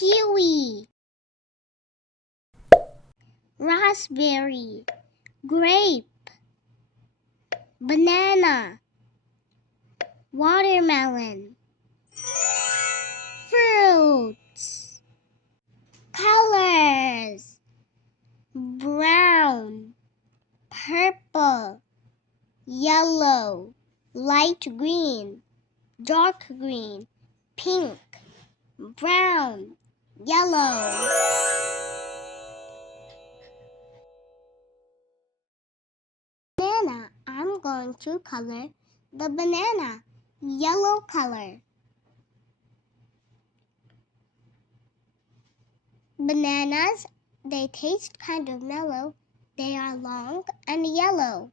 kiwi, raspberry, grape, banana, watermelon. Fruits. Colors: brown, purple, yellow, light green, dark green, pink, brown, yellow. Banana. I'm going to color the banana yellow color. Bananas, they taste kind of mellow. They are long and yellow.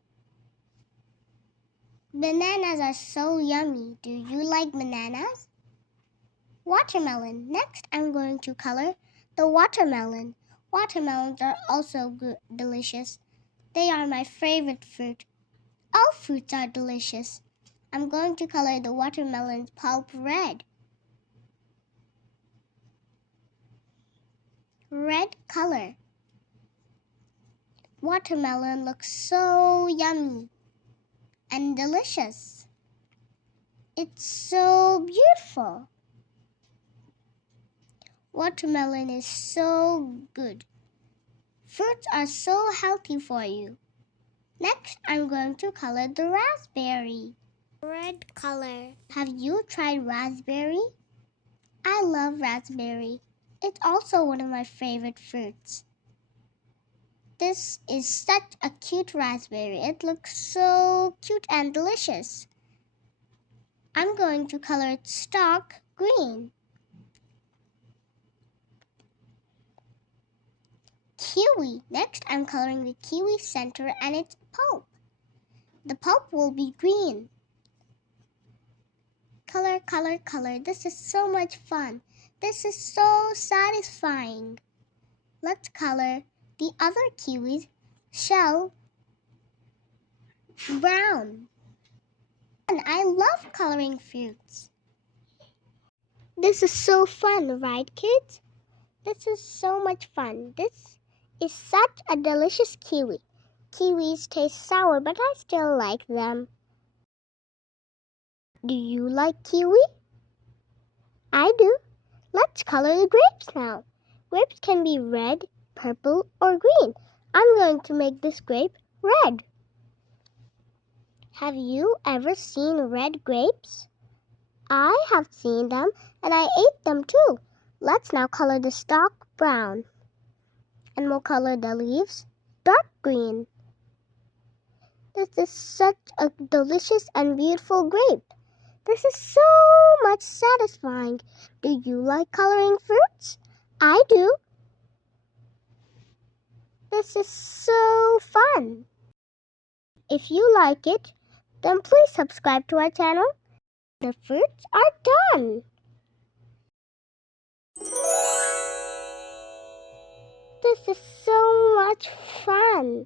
Bananas are so yummy. Do you like bananas? Watermelon. Next, I'm going to color the watermelon. Watermelons are also delicious. They are my favorite fruit. All fruits are delicious. I'm going to color the watermelon's pulp red. Red color. Watermelon looks so yummy and delicious. It's so beautiful. Watermelon is so good. Fruits are so healthy for you. Next, I'm going to color the raspberry. Red color. Have you tried raspberry? I love raspberry. It's also one of my favorite fruits. This is such a cute raspberry. It looks so cute and delicious. I'm going to color its stalk green. Kiwi. Next, I'm coloring the kiwi center and its pulp. The pulp will be green. Color, color, color. This is so much fun. This is so satisfying. Let's color the other kiwi's shell brown. I love coloring fruits. This is so fun, right, kids? This is so much fun. This is such a delicious kiwi. Kiwis taste sour, but I still like them. Do you like kiwi? I do. Let's color the grapes now. Grapes can be red, purple, or green. I'm going to make this grape red. Have you ever seen red grapes? I have seen them and I ate them too. Let's now color the stalk brown. And we'll color the leaves dark green. This is such a delicious and beautiful grape. This is so much satisfying. Do you like coloring fruits? I do. This is so fun. If you like it, then please subscribe to our channel. The fruits are done. This is so much fun.